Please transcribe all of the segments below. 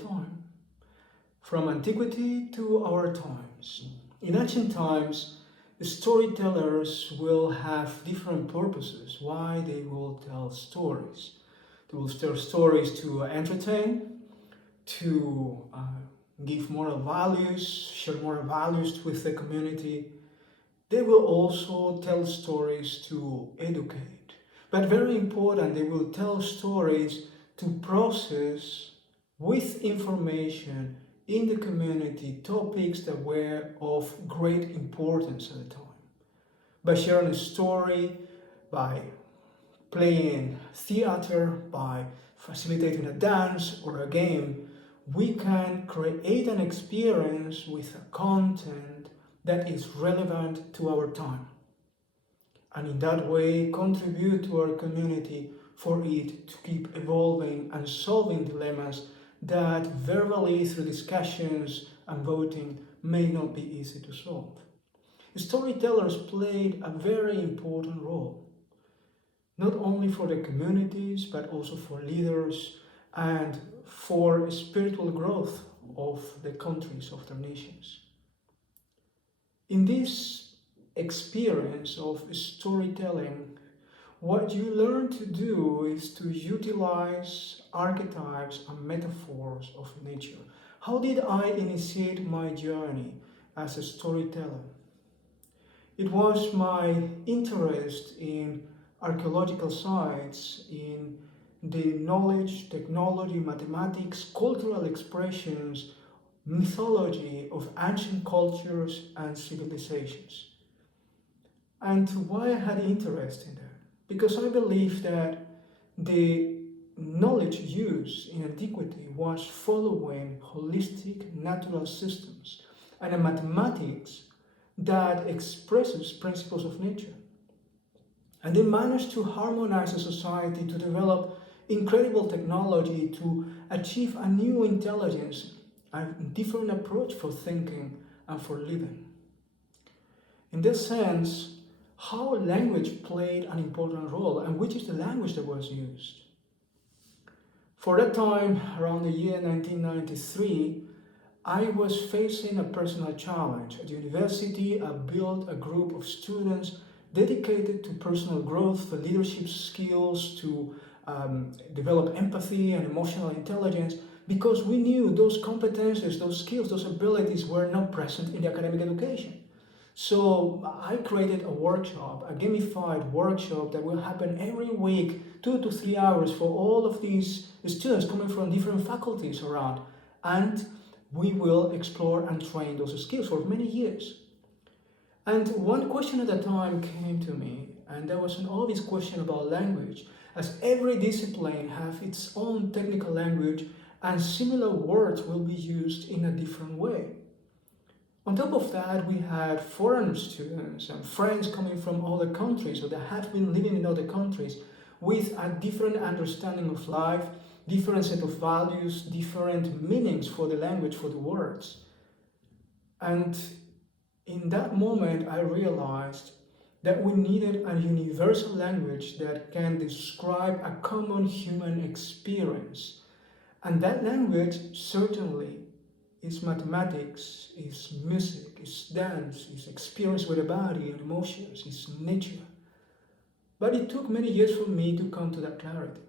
time, from antiquity to our times. In ancient times, the storytellers will have different purposes why they will tell stories. They will tell stories to entertain, to give moral values, share moral values with the community. They will also tell stories to educate. But very important, they will tell stories to process with information in the community topics that were of great importance at the time. By sharing a story, by playing theater, by facilitating a dance or a game, we can create an experience with a content that is relevant to our time. And in that way, contribute to our community for it to keep evolving and solving dilemmas that verbally, through discussions and voting, may not be easy to solve. Storytellers played a very important role, not only for the communities, but also for leaders and for spiritual growth of the countries, of their nations. In this experience of storytelling, what you learn to do is to utilize archetypes and metaphors of nature. How did I initiate my journey as a storyteller? It was my interest in archaeological sites, in the knowledge, technology, mathematics, cultural expressions, mythology of ancient cultures and civilizations. And why I had interest in that? Because I believe that the knowledge used in antiquity was following holistic natural systems and a mathematics that expresses principles of nature. And they managed to harmonize a society, to develop incredible technology, to achieve a new intelligence, a different approach for thinking and for living. In this sense, how language played an important role, and which is the language that was used. For that time, around the year 1993, I was facing a personal challenge. At university, I built a group of students dedicated to personal growth, for leadership skills, to develop empathy and emotional intelligence, because we knew those competences, those skills, those abilities were not present in the academic education. So I created a workshop, a gamified workshop that will happen every week, 2 to 3 hours for all of these students coming from different faculties around. And we will explore and train those skills for many years. And one question at a time came to me, and there was an obvious question about language, as every discipline has its own technical language and similar words will be used in a different way. On top of that, we had foreign students and friends coming from other countries or that had been living in other countries with a different understanding of life, different set of values, different meanings for the language, for the words. And in that moment, I realized that we needed a universal language that can describe a common human experience. And that language certainly is mathematics, is music, is dance, is experience with the body and emotions, is nature. But it took many years for me to come to that clarity.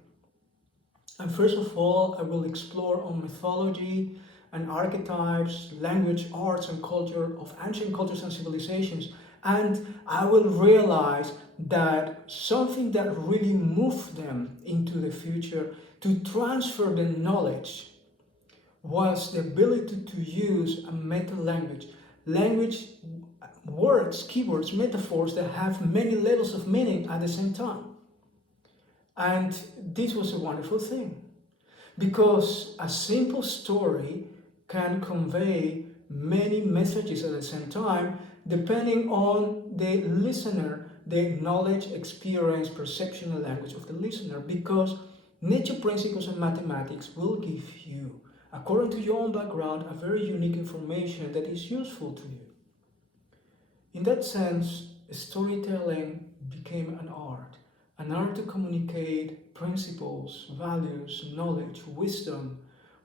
And first of all, I will explore on mythology and archetypes, language, arts and culture of ancient cultures and civilizations. And I will realize that something that really moved them into the future to transfer the knowledge was the ability to use a meta language. Language, words, keywords, metaphors that have many levels of meaning at the same time. And this was a wonderful thing, because a simple story can convey many messages at the same time, depending on the listener, the knowledge, experience, perception, and language of the listener, because nature principles and mathematics will give you, according to your own background, a very unique information that is useful to you. In that sense, storytelling became an art to communicate principles, values, knowledge, wisdom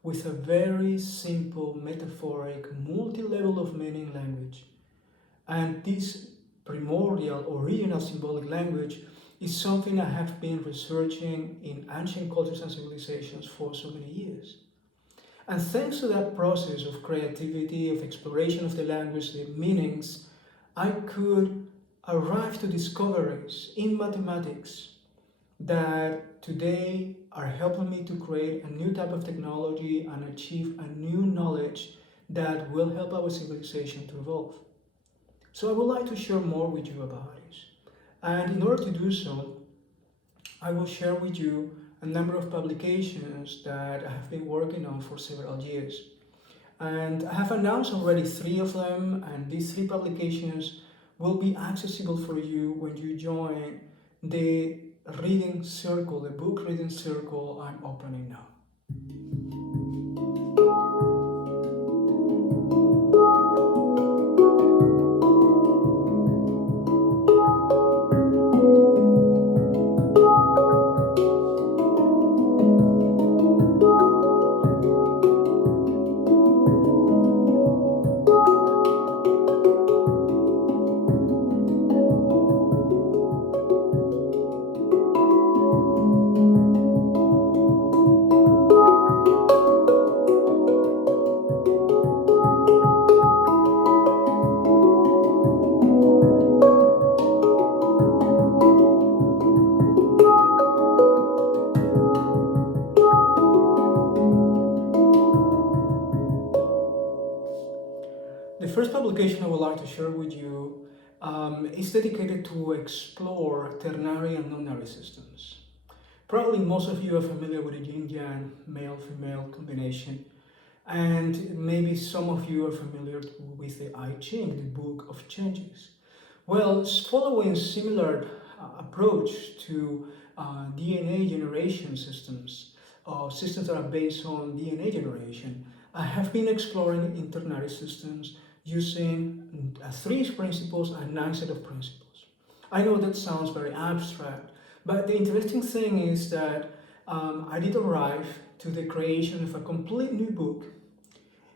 with a very simple, metaphoric, multi-level of meaning language. And this primordial, original symbolic language is something I have been researching in ancient cultures and civilizations for so many years. And thanks to that process of creativity, of exploration of the language, the meanings, I could arrive to discoveries in mathematics that today are helping me to create a new type of technology and achieve a new knowledge that will help our civilization to evolve. So I would like to share more with you about it. And in order to do so, I will share with you a number of publications that I have been working on for several years. And I have announced already 3 of them, and these 3 publications will be accessible for you when you join the reading circle, the book reading circle I'm opening now. The first publication I would like to share with you is dedicated to explore ternary and nonary systems. Probably most of you are familiar with the yin-yang, male-female combination, and maybe some of you are familiar with the I Ching, the Book of Changes. Well, following similar approach to DNA generation systems, systems that are based on DNA generation, I have been exploring ternary systems using 3 principles and 9 set of principles. I know that sounds very abstract, but the interesting thing is that I did arrive to the creation of a complete new book.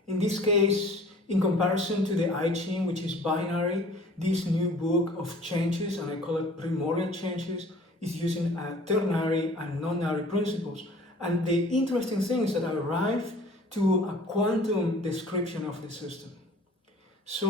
In this case, in comparison to the I Ching, which is binary, this new book of changes, and I call it Primordial Changes, is using ternary and nonary principles. And the interesting thing is that I arrived to a quantum description of the system. So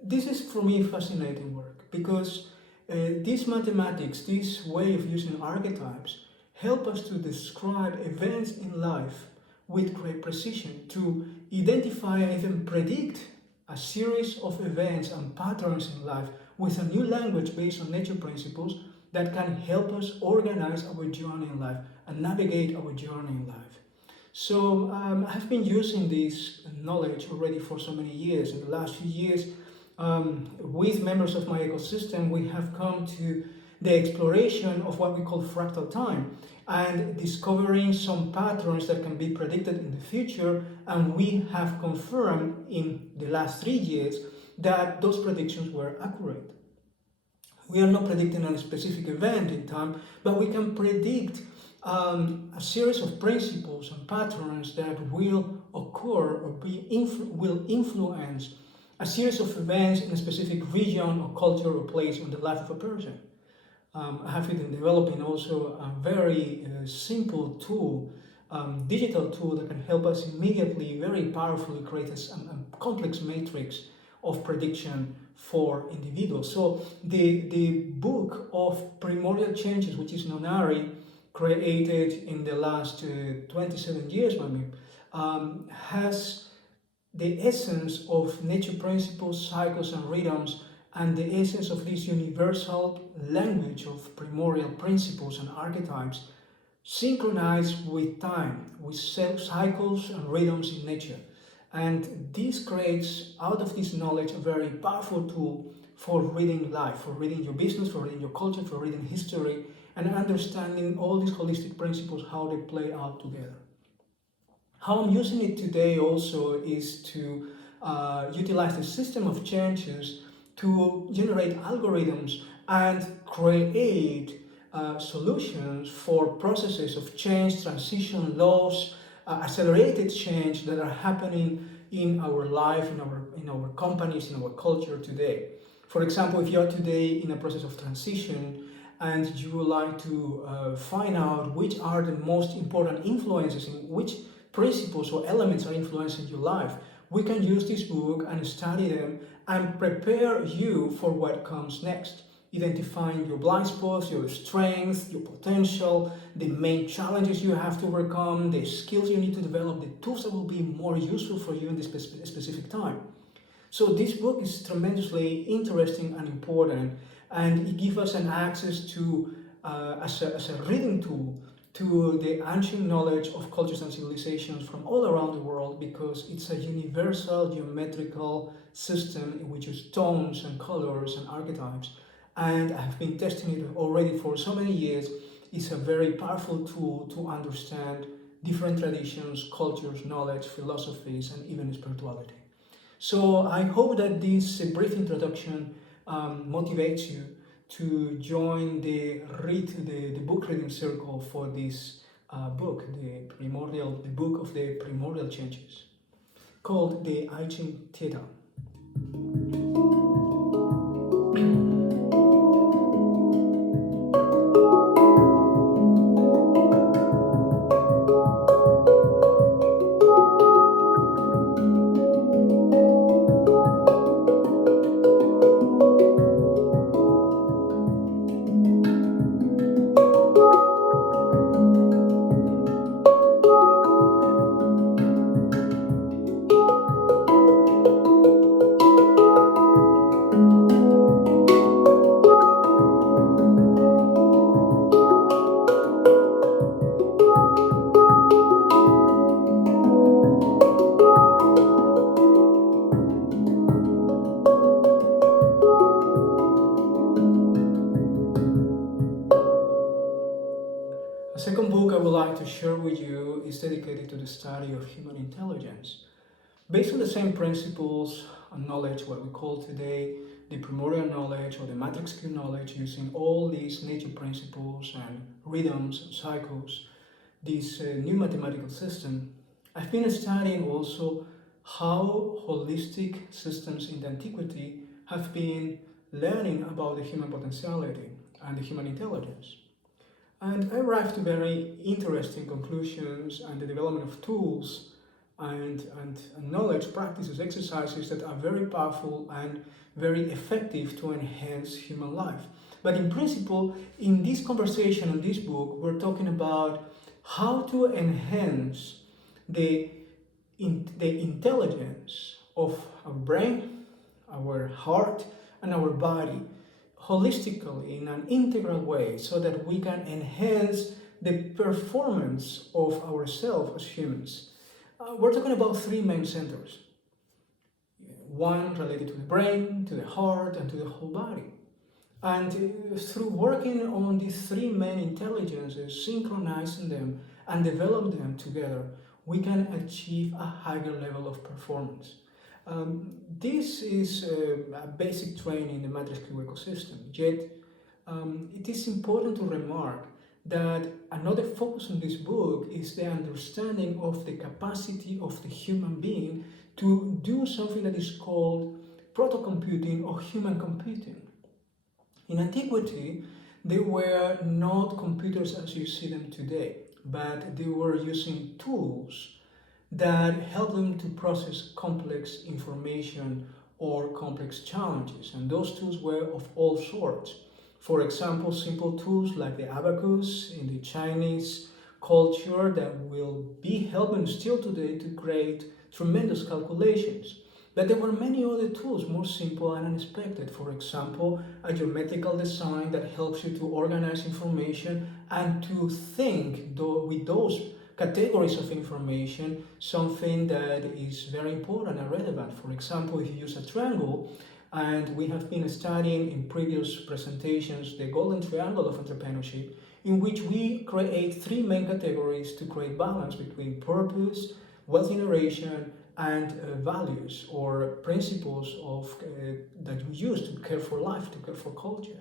this is for me fascinating work, because this mathematics, this way of using archetypes, help us to describe events in life with great precision, to identify and even predict a series of events and patterns in life with a new language based on nature principles that can help us organize our journey in life and navigate our journey in life. So I've been using this knowledge already for so many years. In the last few years, with members of my ecosystem, we have come to the exploration of what we call fractal time and discovering some patterns that can be predicted in the future, and we have confirmed in the last 3 years that those predictions were accurate. We are not predicting a specific event in time, but we can predict a series of principles and patterns that will occur or will influence a series of events in a specific region or culture or place in the life of a person. I have been developing also a very simple tool, digital tool that can help us immediately, very powerfully create a complex matrix of prediction for individuals. So the book of Primordial Changes, which is nonary, created in the last 27 years by me, has the essence of nature principles, cycles, and rhythms, and the essence of this universal language of primordial principles and archetypes synchronized with time, with cycles and rhythms in nature. And this creates, out of this knowledge, a very powerful tool for reading life, for reading your business, for reading your culture, for reading history, and understanding all these holistic principles, how they play out together. How I'm using it today also is to utilize the system of changes to generate algorithms and create solutions for processes of change, transition, loss, accelerated change that are happening in our life, in our companies, in our culture today. For example, if you are today in a process of transition and you would like to find out which are the most important influences, in which principles or elements are influencing your life, we can use this book and study them and prepare you for what comes next, identifying your blind spots, your strengths, your potential, the main challenges you have to overcome, the skills you need to develop, the tools that will be more useful for you in this specific time. So this book is tremendously interesting and important, and it gives us an access to, as a reading tool, to the ancient knowledge of cultures and civilizations from all around the world, because it's a universal geometrical system in which use tones and colors and archetypes. And I've been testing it already for so many years. It's a very powerful tool to understand different traditions, cultures, knowledge, philosophies, and even spirituality. So I hope that this brief introduction motivates you to join the book reading circle for this book, the book of the Primordial Changes, called the I Ching Theta. A second book I would like to share with you is dedicated to the study of human intelligence. Based on the same principles and knowledge, what we call today the primordial knowledge or the matrix Q knowledge, using all these nature principles and rhythms and cycles, this new mathematical system, I've been studying also how holistic systems in the antiquity have been learning about the human potentiality and the human intelligence. And I arrived to very interesting conclusions and the development of tools and knowledge, practices, exercises that are very powerful and very effective to enhance human life. But in principle, in this conversation, in this book, we're talking about how to enhance the intelligence of our brain, our heart, and our body holistically in an integral way, so that we can enhance the performance of ourselves as humans. We're talking about three main centers. One related to the brain, to the heart, and to the whole body. And through working on these three main intelligences, synchronizing them and develop them together, we can achieve a higher level of performance. This is a basic training in the Matrix Q ecosystem, yet it is important to remark that another focus on this book is the understanding of the capacity of the human being to do something that is called proto-computing or human computing. In antiquity, they were not computers as you see them today, but they were using tools that help them to process complex information or complex challenges. And those tools were of all sorts. For example, simple tools like the abacus in the Chinese culture that will be helping still today to create tremendous calculations. But there were many other tools, more simple and unexpected. For example, a geometrical design that helps you to organize information and to think with those categories of information, something that is very important and relevant. For example, if you use a triangle, and we have been studying in previous presentations the golden triangle of entrepreneurship, in which we create three main categories to create balance between purpose, wealth generation, and values or principles that we use to care for life, to care for culture.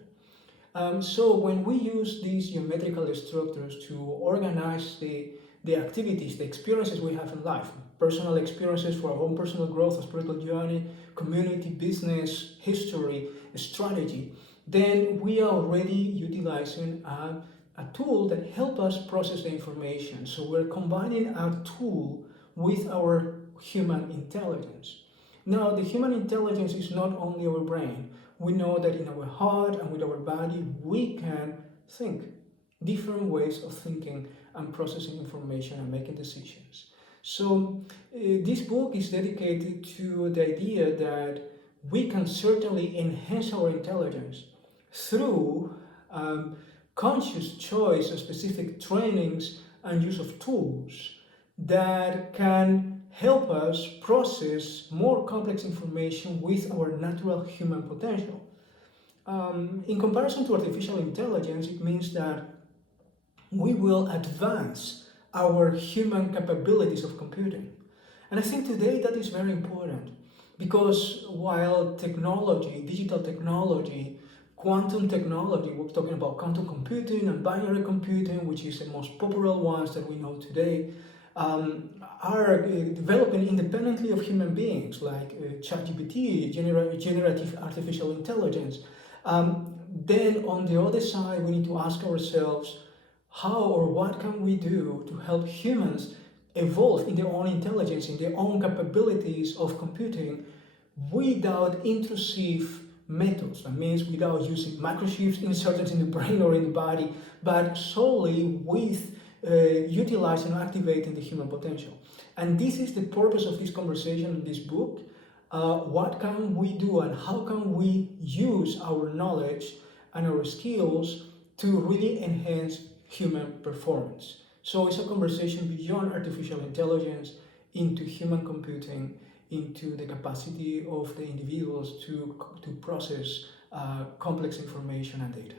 So when we use these geometrical structures to organize the activities, the experiences we have in life, personal experiences for our own personal growth, spiritual journey, community, business, history, strategy, then we are already utilizing a tool that helps us process the information. So we're combining our tool with our human intelligence. Now, the human intelligence is not only our brain. We know that in our heart and with our body, we can think different ways of thinking and processing information and making decisions. So, this book is dedicated to the idea that we can certainly enhance our intelligence through conscious choice of specific trainings and use of tools that can help us process more complex information with our natural human potential. In comparison to artificial intelligence, it means that we will advance our human capabilities of computing. And I think today that is very important because while technology, digital technology, quantum technology, we're talking about quantum computing and binary computing, which is the most popular ones that we know today, are developing independently of human beings, like ChatGPT, generative artificial intelligence. Then on the other side, we need to ask ourselves, how or what can we do to help humans evolve in their own intelligence, in their own capabilities of computing without intrusive methods. That means without using microchips inserted in the brain or in the body, but solely with utilizing and activating the human potential. And this is the purpose of this conversation in this book. What can we do and how can we use our knowledge and our skills to really enhance human performance? So it's a conversation beyond artificial intelligence into human computing, into the capacity of the individuals to process complex information and data.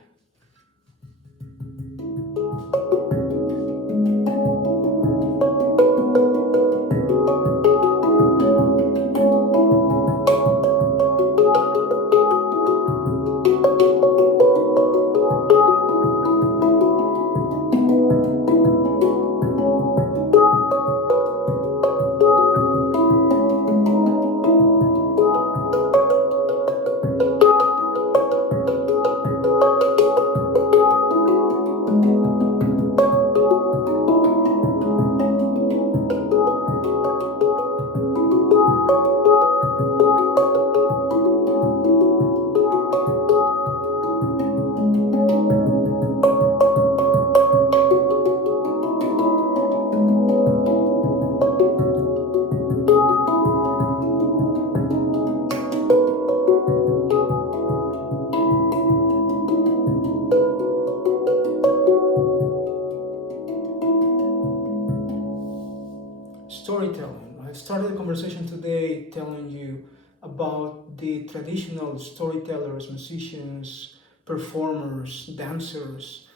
Storytelling. I started the conversation today telling you about the traditional storytellers, musicians, performers, dancers,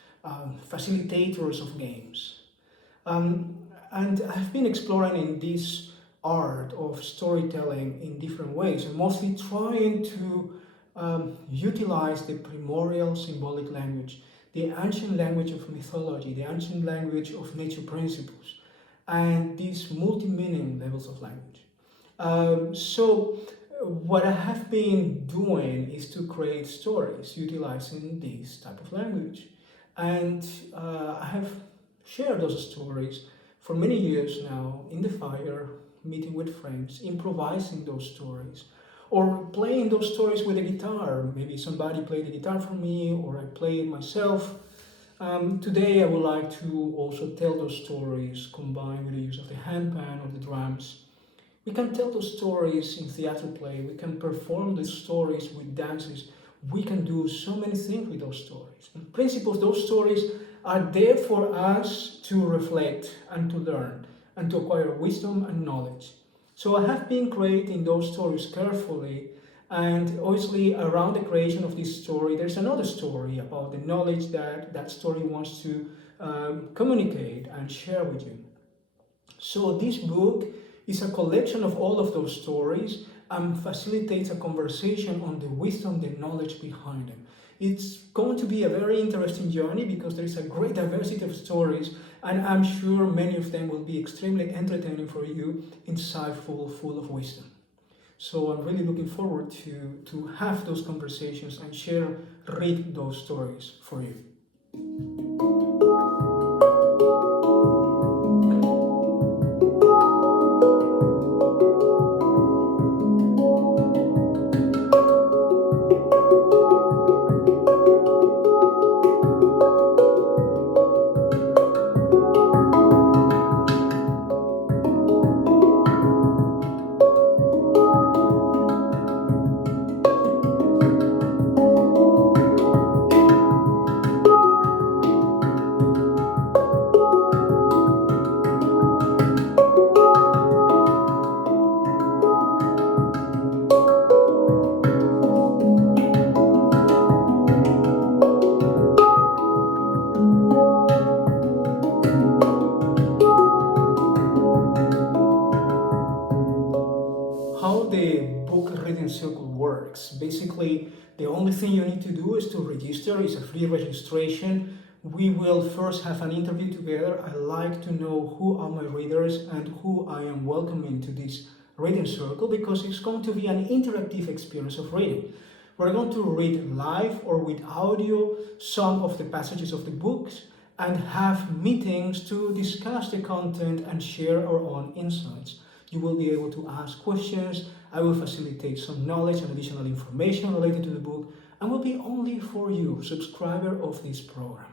facilitators of games. And I've been exploring in this art of storytelling in different ways, and mostly trying to utilize the primordial symbolic language, the ancient language of mythology, the ancient language of nature principles, and these multi-meaning levels of language. So what I have been doing is to create stories utilizing this type of language. And I have shared those stories for many years now in the fire, meeting with friends, improvising those stories, or playing those stories with a guitar. Maybe somebody played the guitar for me, or I play it myself. Today I would like to also tell those stories combined with the use of the handpan or the drums. We can tell those stories in theater play, we can perform those stories with dances, we can do so many things with those stories. In principle, those stories are there for us to reflect and to learn and to acquire wisdom and knowledge. So I have been creating those stories carefully, and obviously around the creation of this story, there's another story about the knowledge that that story wants to communicate and share with you. So this book is a collection of all of those stories and facilitates a conversation on the wisdom, the knowledge behind them. It's going to be a very interesting journey because there is a great diversity of stories, and I'm sure many of them will be extremely entertaining for you, insightful, full of wisdom. So I'm really looking forward to have those conversations and read those stories for you. How the book reading circle works. Basically, the only thing you need to do is to register. It's a free registration. We will first have an interview together. I like to know who are my readers and who I am welcoming to this reading circle, because it's going to be an interactive experience of reading. We're going to read live or with audio some of the passages of the books and have meetings to discuss the content and share our own insights. You will be able to ask questions. I will facilitate some knowledge and additional information related to the book, and will be only for you, subscriber of this program.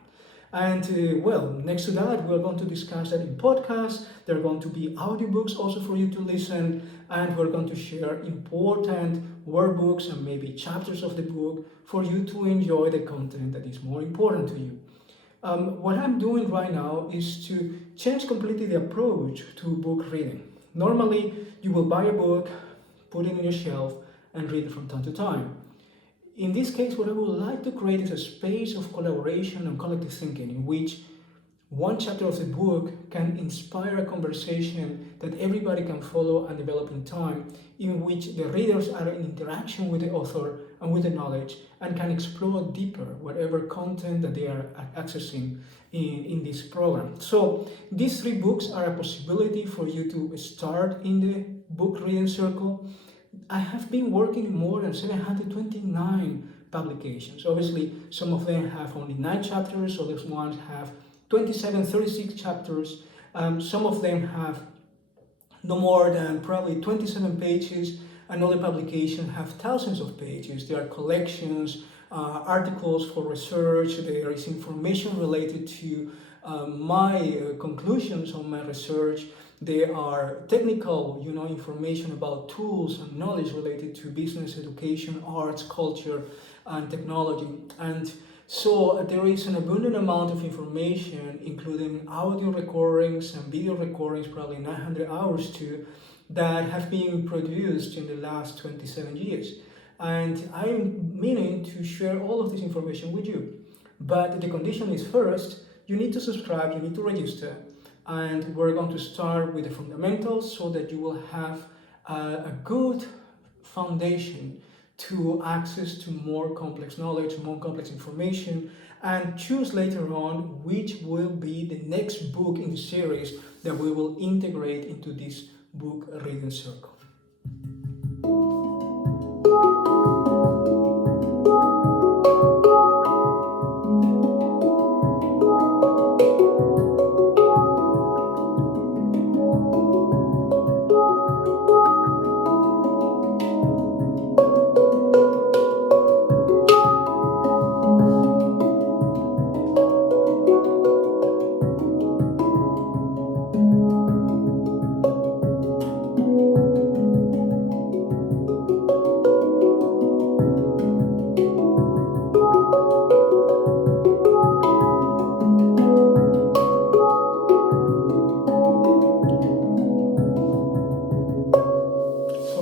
And well, next to that, we're going to discuss that in podcasts. There are going to be audiobooks also for you to listen, and we're going to share important workbooks and maybe chapters of the book for you to enjoy the content that is more important to you. What I'm doing right now is to change completely the approach to book reading. Normally, you will buy a book, put it on your shelf, and read it from time to time. In this case, what I would like to create is a space of collaboration and collective thinking in which one chapter of the book can inspire a conversation that everybody can follow and develop in time, in which the readers are in interaction with the author and with the knowledge and can explore deeper whatever content that they are accessing in this program. So these 3 books are a possibility for you to start in the book reading circle. I have been working in more than 729 publications. Obviously, some of them have only 9 chapters, others ones have 27, 36 chapters. Some of them have no more than probably 27 pages. Another publication have thousands of pages. There are collections, articles for research. There is information related to my conclusions on my research. There are technical, information about tools and knowledge related to business, education, arts, culture, and technology. And so there is an abundant amount of information, including audio recordings and video recordings, probably 900 hours too, that have been produced in the last 27 years. And I'm meaning to share all of this information with you. But the condition is, first, you need to subscribe, you need to register. And we're going to start with the fundamentals so that you will have a good foundation to access to more complex knowledge, more complex information, and choose later on which will be the next book in the series that we will integrate into this book reading circle.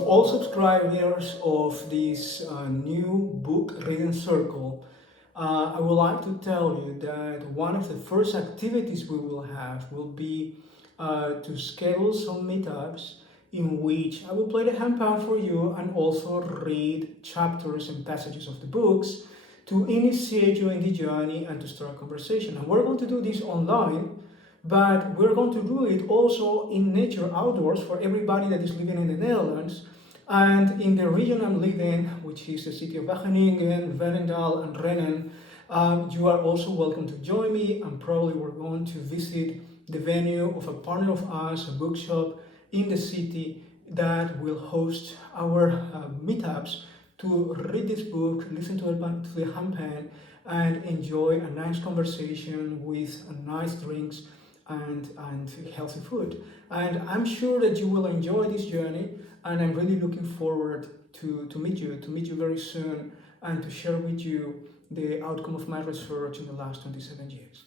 All subscribers of this new book reading circle, I would like to tell you that one of the first activities we will have will be to schedule some meetups in which I will play the handpan for you and also read chapters and passages of the books to initiate you in the journey and to start a conversation. And we're going to do this online, but we're going to do it also in nature, outdoors, for everybody that is living in the Netherlands. And in the region I'm living, which is the city of Wageningen, Veenendaal, and Rennen, you are also welcome to join me, and probably we're going to visit the venue of a partner of us, a bookshop in the city that will host our meetups to read this book, listen to the campaign, and enjoy a nice conversation with nice drinks and healthy food. And I'm sure that you will enjoy this journey, and I'm really looking forward to meet you very soon, and to share with you the outcome of my research in the last 27 years.